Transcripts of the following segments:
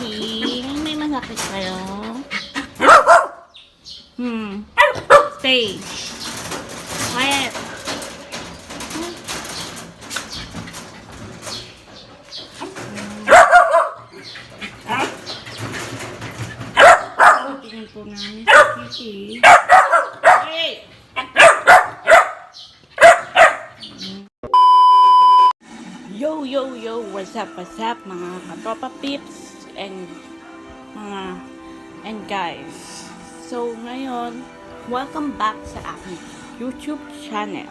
Chiki, may masakit kayo? Stay. Quiet. Tingin po namin si Chiki. Hey! Yo, yo, yo! What's up, mga katropa peeps and guys. So, ngayon, welcome back sa aking YouTube channel.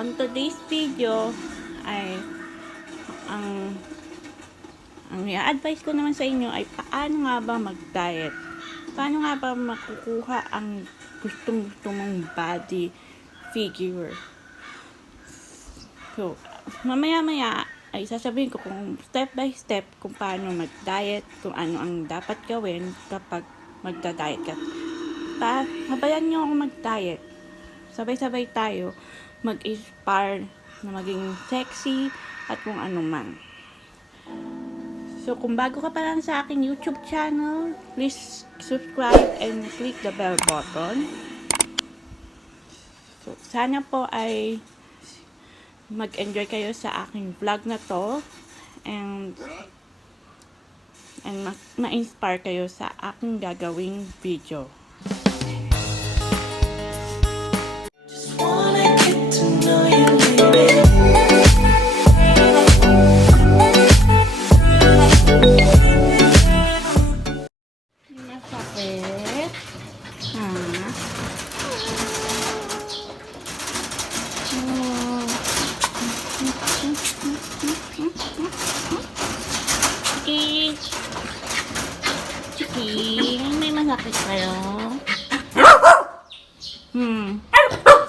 On today's video ay ang i-advise ko naman sa inyo ay paano nga ba mag-diet. Paano nga ba makukuha ang gustong-gusto mong body figure. So, mamaya-maya ay sasabihin ko kung step by step kung paano mag-diet, kung ano ang dapat gawin kapag magda-diet ka. Habayan nyo ako mag-diet. Sabay-sabay tayo mag-inspire na maging sexy at kung ano man. So, kung bago ka pa lang sa aking YouTube channel, please subscribe and click the bell button. So, sana po ay mag-enjoy kayo sa aking vlog na to and ma-inspire kayo sa aking gagawing video. Masakit? Ha? Chiki, may masakit kayo?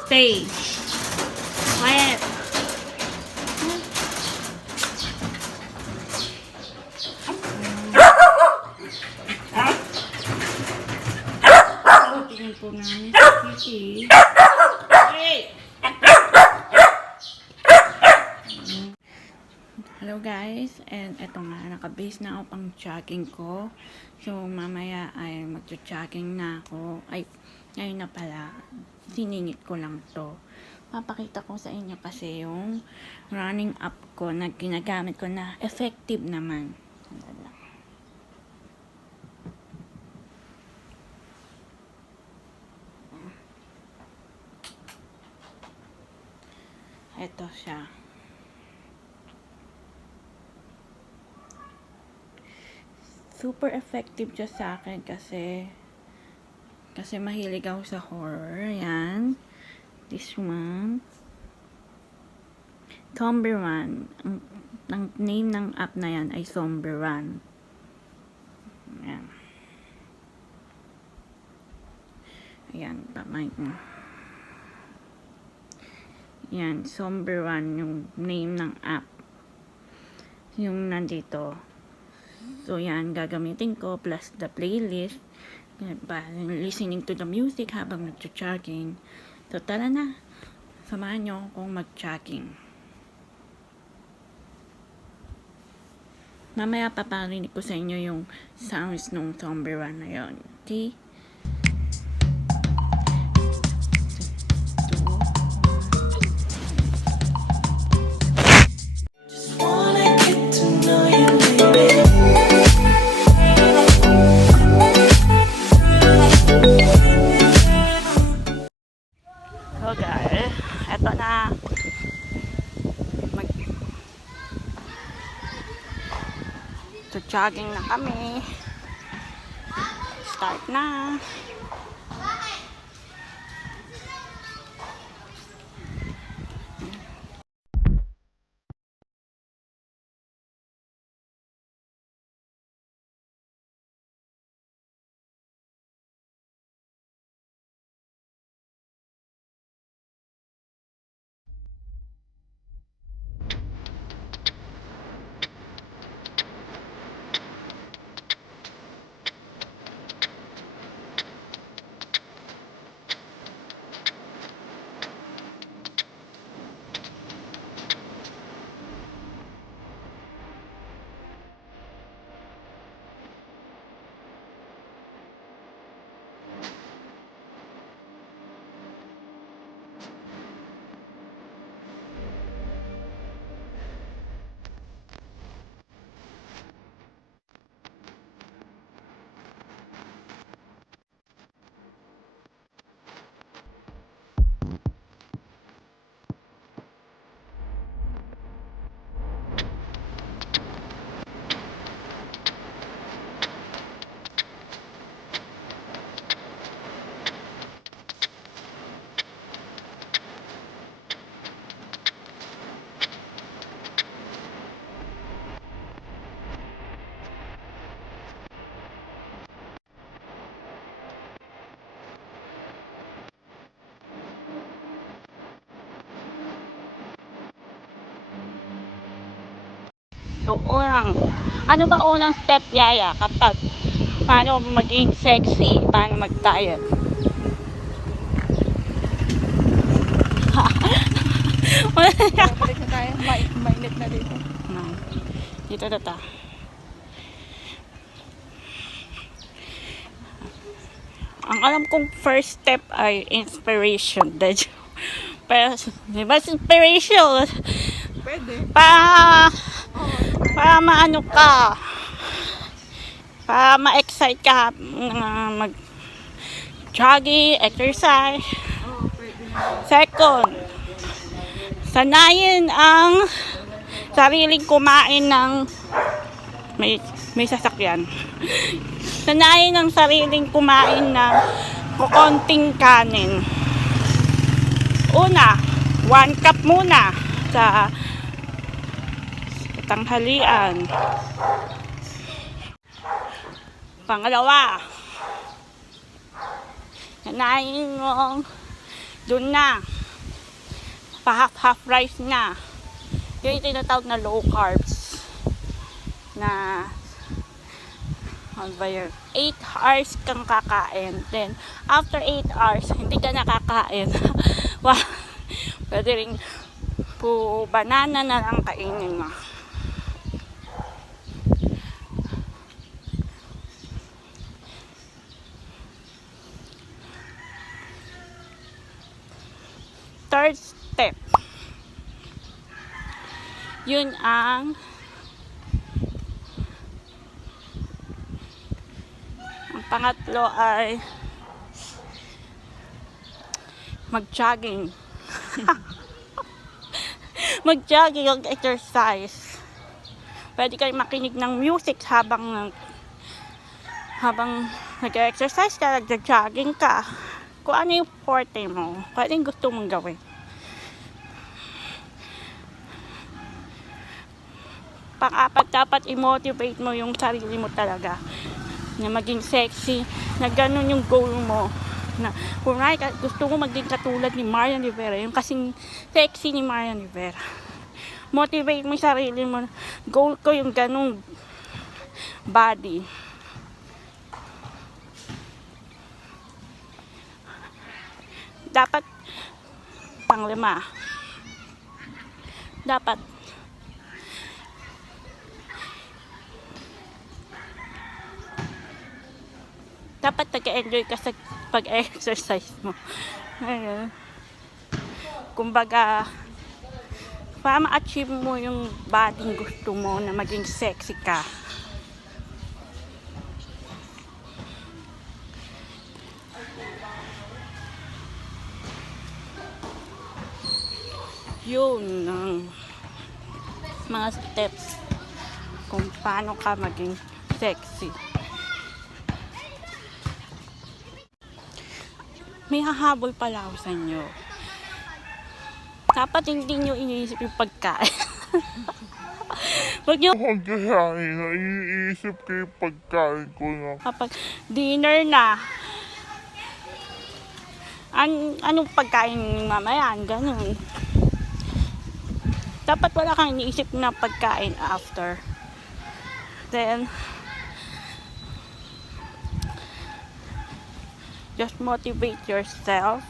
Stay. Quiet. Tingin po namin si Chiki. Hey! Hello guys, and eto nga, nakabase na ako pang jogging ko. So, mamaya ay mag-jogging na ako. Ay, ngayon na pala, siningit ko lang to. Papakita ko sa inyo kasi yung running up ko na ginagamit ko na effective naman. Ito siya. Super effective siya sa akin kasi mahilig ako sa horror. Yan. This one. Zombie Run. Ang name ng app na yan ay Zombie Run. Ayan. Ayan. Pamay ko. Yan. Zombie Run yung name ng app. Yung nandito. So, yan, gagamitin ko plus the playlist. Listening to the music habang nag-jogging. So, tara na. Samahan nyo akong mag-jogging. Mamaya paparinig ko sa inyo yung sounds ng Zombie Run na yun. Okay? So guys, eto na. So jogging na kami. Start na. So, ano ba unang step, Yaya, kapag paano maging sexy, paano mag-diet? Balik na tayo. Mainit na dito. Dito na ta. Ang alam kong first step ay inspiration. Pero, di ba inspiration? Pwede. Para maano ka, para ma-excite ka mag jogging, exercise. Pwede na. Second, sanayin ang sariling kumain ng may sasakyan. Sanayin ang sariling kumain ng kukonting kanin. Una, 1 cup muna sa tanghalian. Pangalawa, sanayin mo dun na pa-half rice na. Yung tinatawag na low carbs na 8 hours kang kakain. Then, after 8 hours, hindi ka nakakain. Pwede rin banana na lang kainin mo. Third step, yun ang pangatlo ay mag-jogging. Mag-jogging o exercise. Pwede kayo makinig ng music habang nag-exercise ka, nag-jogging ka. Kung ano yung forte mo, kung ano yung gusto mong gawin. Pang-apat, dapat i-motivate mo yung sarili mo talaga na maging sexy, na ganun yung goal mo. Na kung gusto mo maging katulad ni Marian Rivera, yung kasing sexy ni Marian Rivera. Motivate mo yung sarili mo. Goal ko yung ganung body. Dapat panglima. Dapat nag-enjoy ka sa pag-exercise mo. Ayun. Kumbaga, para ma-achieve mo yung body gusto mo na maging sexy ka. Yun ang mga steps kung paano ka maging sexy. May hahabol pala ako sa inyo. Dapat hindi nyo iniisip yung pagkain. Huwag nyo Pagkain na iniisip ko yung pagkain ko na. kapag dinner na, anong pagkain mamaya, ganun. Dapat wala kang iniisip na pagkain after. Then, just motivate yourself.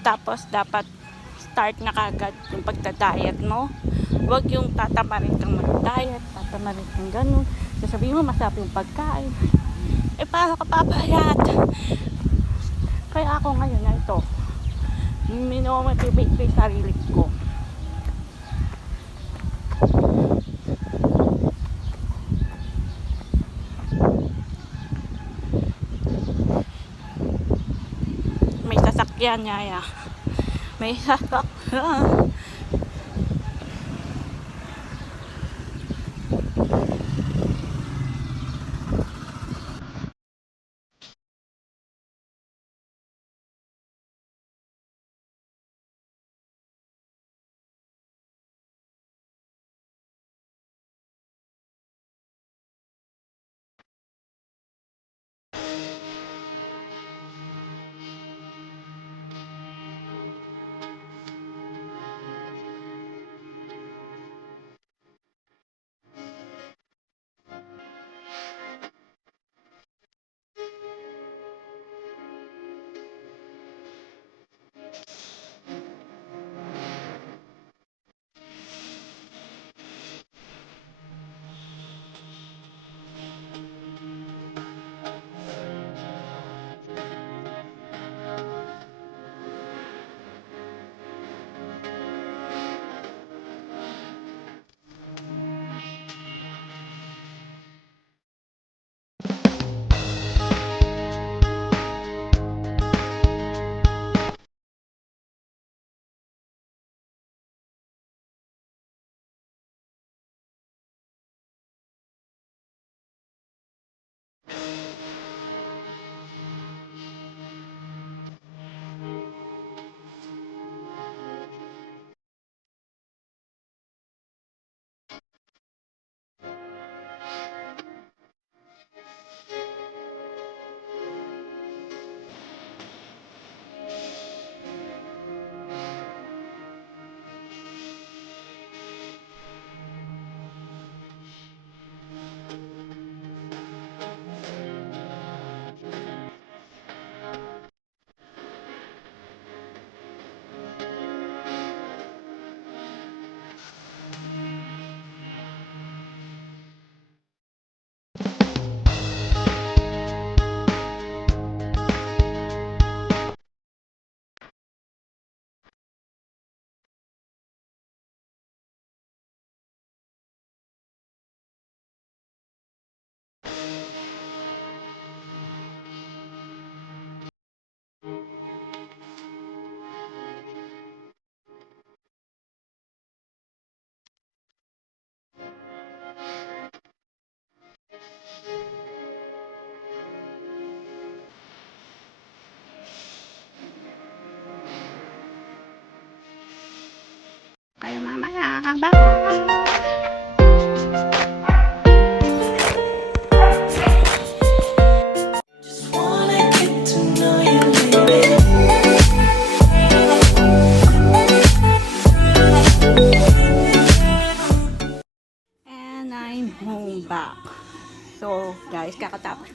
Tapos, dapat start na kagad yung pagda-diet mo. Huwag yung tatamarin kang mag-diet, tatamarin kang ganun. Sasabihin mo, masarap yung pagkain. Paano ka papayat? Kaya ako ngayon na ito, minomotivate ko yung sarili ko. May sasakyan, Yaya. May sasakyan.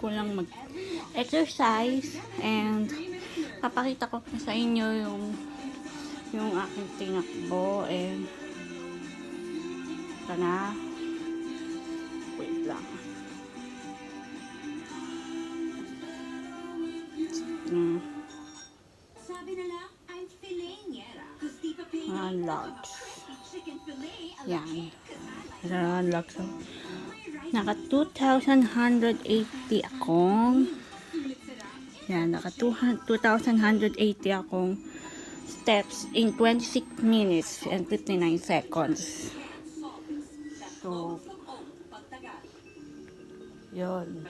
ko lang mag-exercise and papakita ko pa sa inyo yung aking tinakbo and ito na. Wait lang. Sabi nila, I'm fillet-niera. Unlocked. Yan. Unlocked. Naka 2,180 akong yan, naka 2,180 akong steps in 26 minutes and 59 seconds. So, yun.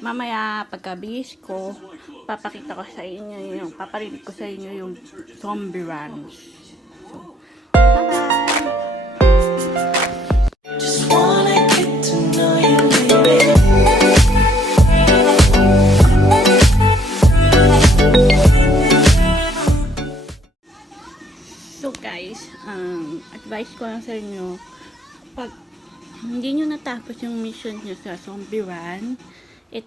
Mamaya, pagkabihis ko, papakita ko sa inyo paparinig ko sa inyo yung zombie runs. So, bye-bye! Just wanna get to know you, baby. So guys, advice ko lang sa inyo, pag hindi nyo natapos yung mission nyo sa zombie run, it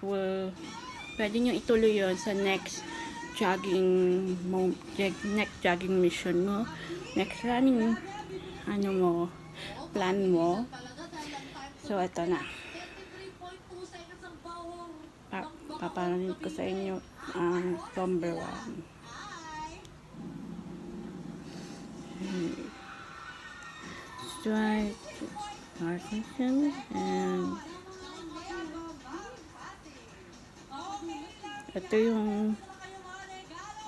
will, pwede nyo ituloy yon sa next jogging mission mo, next running, plan mo. So, ito na. Paparanin ko sa inyo ang zombie run. Strike, start mission, and ito yung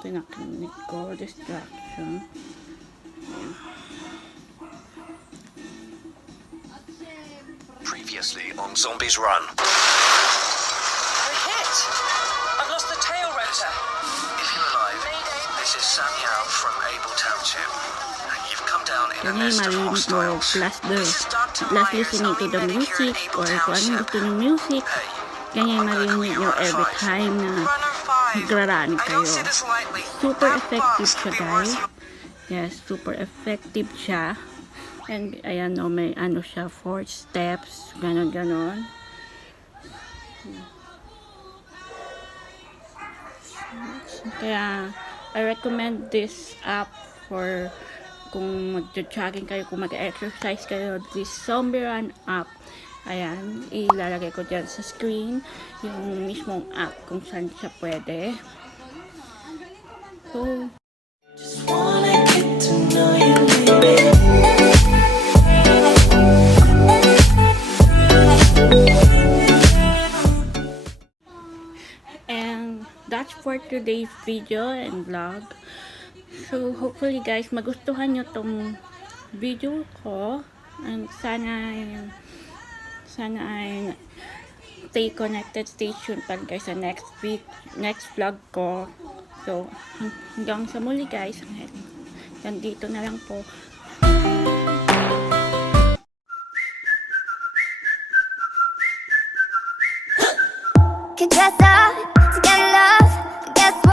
tinakinig ko, distraction. Previously on Zombies Run. We're hit! I've lost the tail rotor. If you're alive, this is Sam Yao from Able Township. You've come down in a Kanya nest of marinig mo hostiles. plus listening to the music or kung anong gusto ng music. Kanya marinig nyo every time na nagraraan kayo. Super effective siya, guys. Yes, super effective siya. And ayan o, may ano siya, 4 steps, ganon. Kaya, I recommend this app for kung mag-jogging kayo, kung mag-exercise kayo, this Zombie Run app. Ayan, ilalagay ko dyan sa screen yung mismong app kung saan siya pwede. So, Just wanna get to know you, baby. and that's for today's video and vlog. So, hopefully guys, magustuhan nyo tong video ko. And sana ay stay connected, stay tuned pa guys sa next vlog ko. So, hanggang sa muli guys. Nandito na lang po. Can dress